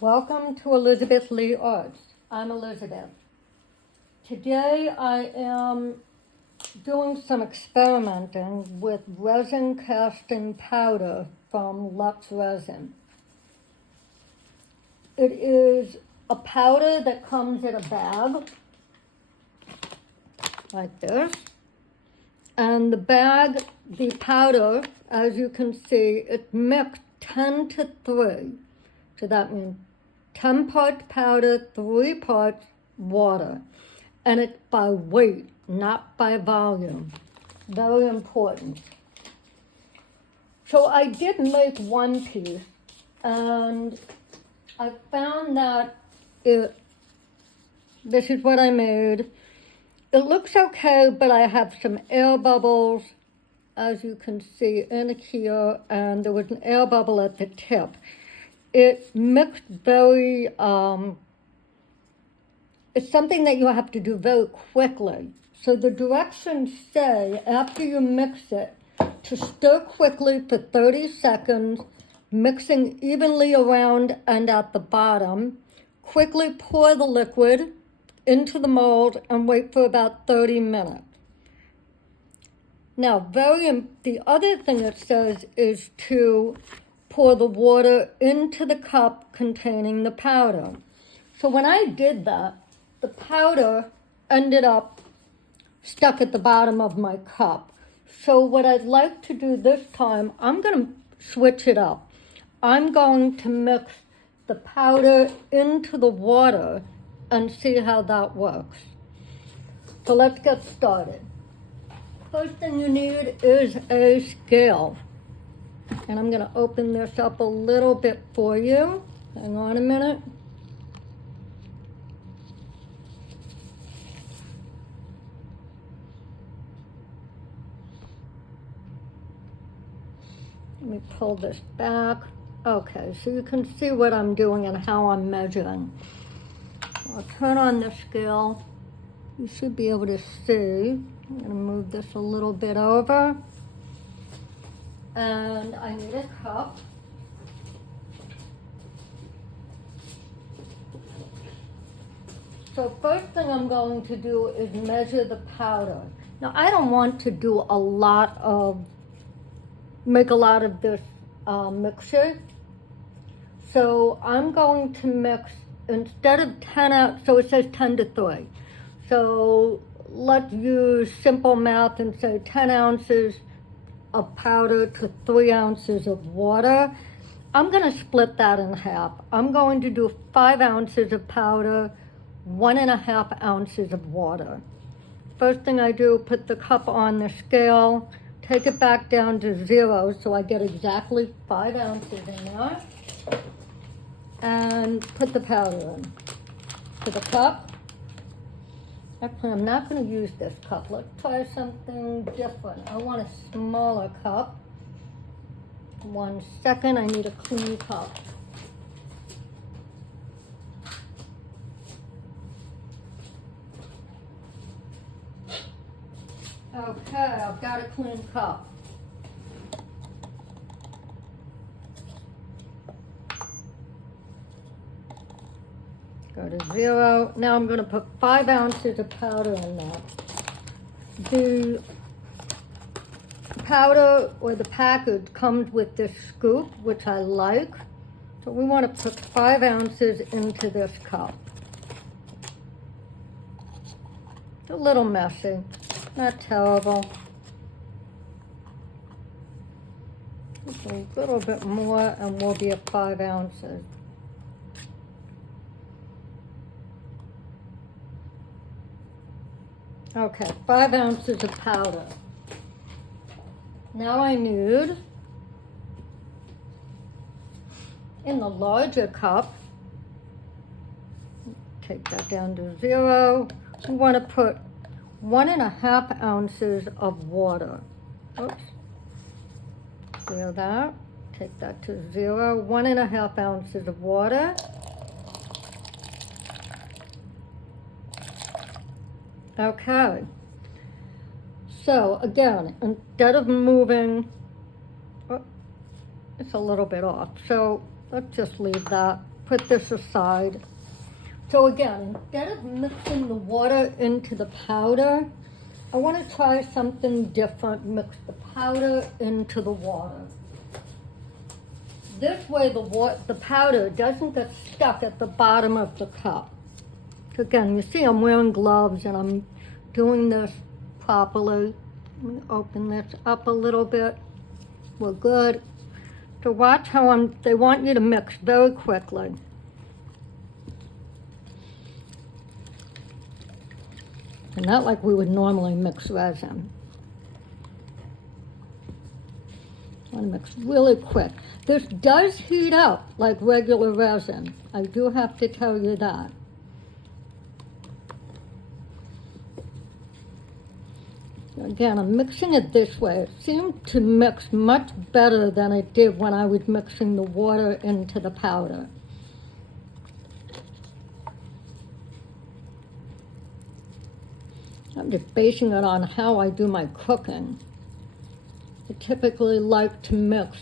Welcome to Elizabeth Lee Arts. I'm Elizabeth. Today I am doing some experimenting with resin casting powder from Lux Resin. It is a powder that comes in a bag like this. And the powder, as you can see, it's mixed 10 to 3. So that means 10 parts powder, 3 parts water. And it's by weight, not by volume. Very important. So I did make one piece, and I found that this is what I made. It looks okay, but I have some air bubbles, as you can see in here, and there was an air bubble at the tip. It mixed very, it's something that you have to do very quickly. So the directions say, after you mix it, to stir quickly for 30 seconds, mixing evenly around and at the bottom. Quickly pour the liquid into the mold and wait for about 30 minutes. Now, the other thing it says is to pour the water into the cup containing the powder. So when I did that, the powder ended up stuck at the bottom of my cup. So what I'd like to do this time, I'm going to switch it up. I'm going to mix the powder into the water and see how that works. So let's get started. First thing you need is a scale. And I'm going to open this up a little bit for you. Hang on a minute. Let me pull this back. Okay, so you can see what I'm doing and how I'm measuring. I'll turn on the scale. You should be able to see. I'm going to move this a little bit over. And I need a cup. So first thing I'm going to do is measure the powder. Now I don't want to do make a lot of this mixture. So I'm going to mix, instead of 10 out, so it says 10 to 3. So let's use simple math and say 10 ounces of powder to 3 ounces of water. I'm going to split that in half. I'm going to do 5 ounces of powder, 1.5 ounces of water. First thing I do, put the cup on the scale, take it back down to 0 so I get exactly 5 ounces in there, and put the powder in. To the cup. Actually, I'm not going to use this cup. Let's try something different. I want a smaller cup. 1 second, I need a clean cup. Okay, I've got a clean cup. Go to 0. Now I'm going to put 5 ounces of powder in there. The powder or the package comes with this scoop, which I like. So we want to put 5 ounces into this cup. It's a little messy, not terrible. Just a little bit more and we'll be at 5 ounces. Okay, 5 ounces of powder. Now I need, in the larger cup, take that down to 0, we want to put 1.5 ounces of water. Oops. Feel that? Take that to 0, 1.5 ounces of water. Okay, so again, instead of moving, oh, it's a little bit off, so let's just leave that. put this aside. So again, instead of mixing the water into the powder, I want to try something different, mix the powder into the water. This way the powder doesn't get stuck at the bottom of the cup. So again, you see I'm wearing gloves and I'm doing this properly. Let me open this up a little bit. We're good. So watch how they want you to mix very quickly. And not like we would normally mix resin. I want to mix really quick. This does heat up like regular resin. I do have to tell you that. Again, I'm mixing it this way. It seemed to mix much better than it did when I was mixing the water into the powder. I'm just basing it on how I do my cooking. I typically like to mix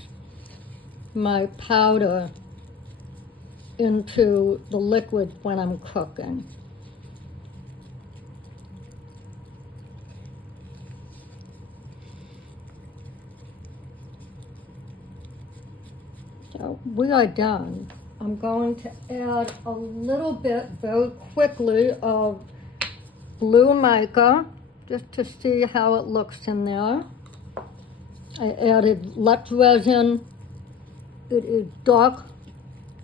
my powder into the liquid when I'm cooking. So we are done. I'm going to add a little bit very quickly of blue mica, just to see how it looks in there. I added less resin. It is dark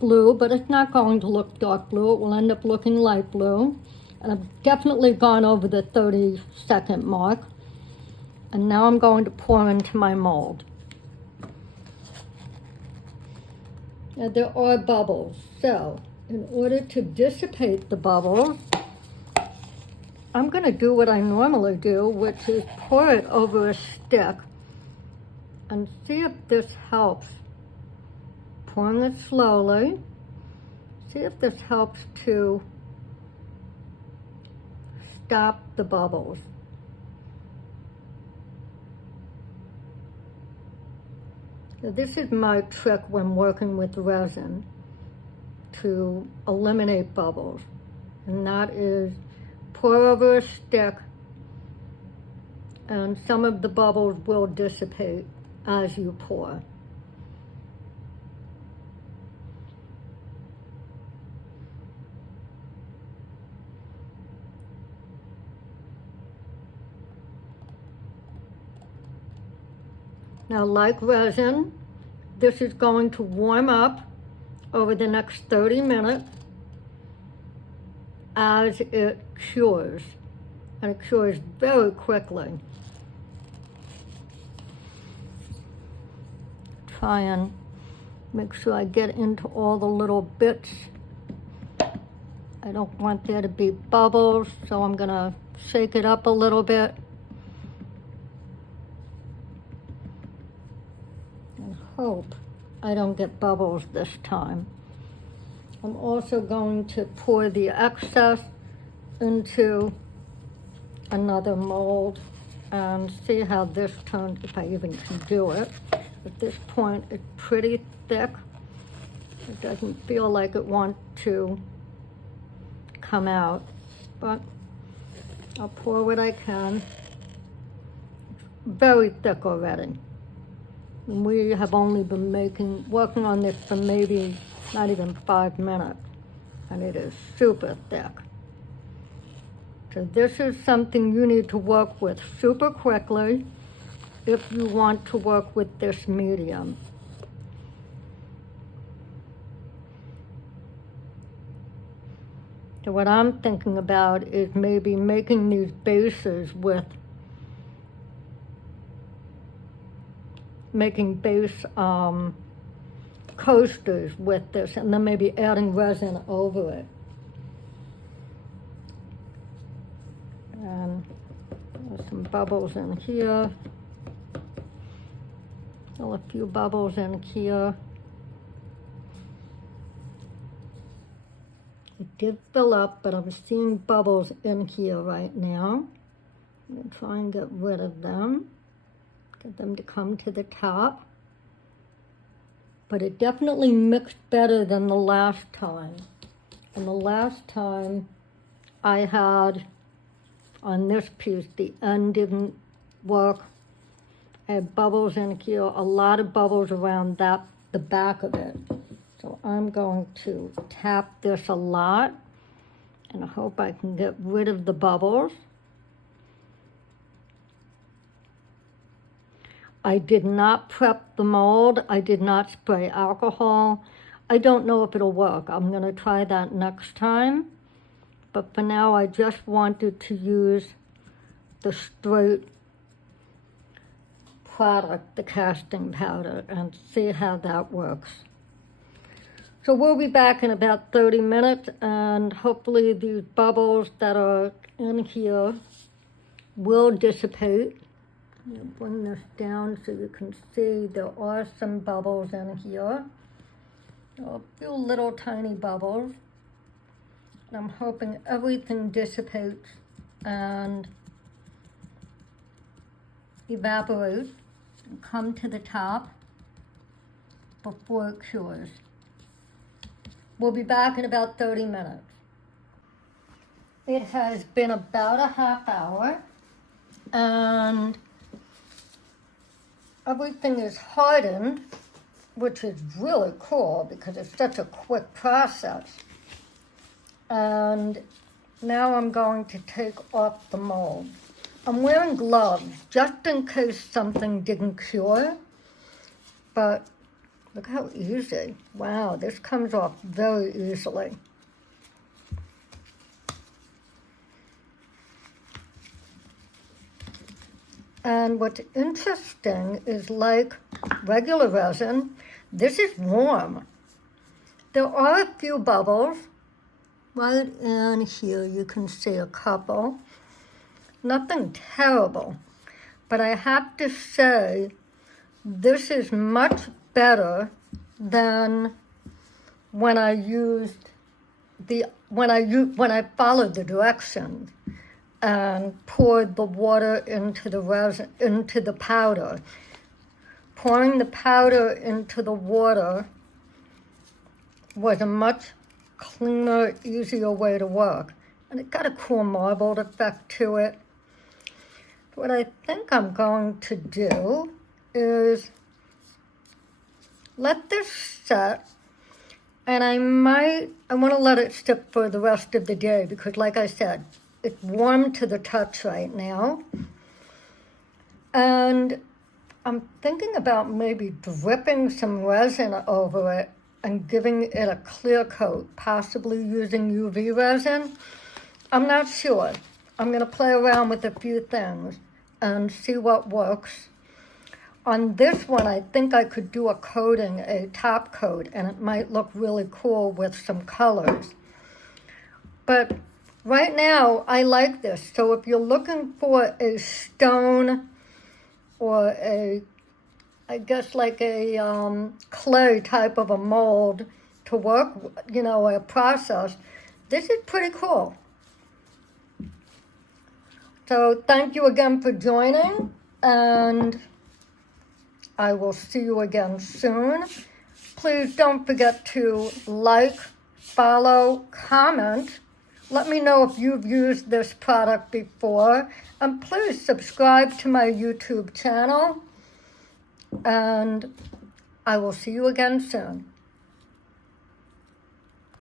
blue, but it's not going to look dark blue. It will end up looking light blue. And I've definitely gone over the 30-second mark. And now I'm going to pour into my mold. Now there are bubbles, so in order to dissipate the bubbles, I'm going to do what I normally do, which is pour it over a stick and see if this helps. Pouring it slowly, see if this helps to stop the bubbles. So this is my trick when working with resin to eliminate bubbles, and that is pour over a stick, and some of the bubbles will dissipate as you pour. Now, like resin, this is going to warm up over the next 30 minutes as it cures, and it cures very quickly. Try and make sure I get into all the little bits. I don't want there to be bubbles, so I'm gonna shake it up a little bit. And hope I don't get bubbles this time. I'm also going to pour the excess into another mold and see how this turns, if I even can do it. At this point, it's pretty thick. It doesn't feel like it wants to come out, but I'll pour what I can. It's very thick already. And we have only been working on this for maybe not even 5 minutes, and it is super thick. So this is something you need to work with super quickly if you want to work with this medium. So what I'm thinking about is maybe making these bases with, making base coasters with this, and then maybe adding resin over it. And there's some bubbles in here. Still a few bubbles in here. It did fill up, but I'm seeing bubbles in here right now. I'm going to try and get rid of them. Get them to come to the top. but it definitely mixed better than the last time. And the last time I had on this piece, the end didn't work. I had bubbles in here, a lot of bubbles around the back of it. So I'm going to tap this a lot, and I hope I can get rid of the bubbles. I did not prep the mold. I did not spray alcohol. I don't know if it'll work. I'm going to try that next time. But for now, I just wanted to use the straight product, the casting powder, and see how that works. So we'll be back in about 30 minutes, and hopefully these bubbles that are in here will dissipate. I'm going to bring this down so you can see there are some bubbles in here. A few little tiny bubbles. And I'm hoping everything dissipates and evaporates and come to the top before it cures. We'll be back in about 30 minutes. It has been about a half hour, and everything is hardened, which is really cool because it's such a quick process. And now I'm going to take off the mold. I'm wearing gloves just in case something didn't cure, but look how easy. Wow, this comes off very easily. And what's interesting is, like regular resin, this is warm. There are a few bubbles. Right in here, you can see a couple. Nothing terrible. But I have to say, this is much better than when I followed the directions and poured the water into the resin, into the powder. Pouring the powder into the water was a much cleaner, easier way to work. And it got a cool marbled effect to it. What I think I'm going to do is let this set, and I want to let it sit for the rest of the day because, like I said, it's warm to the touch right now. And I'm thinking about maybe dripping some resin over it and giving it a clear coat, possibly using UV resin. I'm not sure. I'm going to play around with a few things and see what works. On this one, I think I could do a coating, a top coat, and it might look really cool with some colors. But right now, I like this. So if you're looking for a stone or I guess like a clay type of a mold to work, a process, this is pretty cool. So thank you again for joining, and I will see you again soon. Please don't forget to like, follow, comment. Let me know if you've used this product before. And please subscribe to my YouTube channel. And I will see you again soon.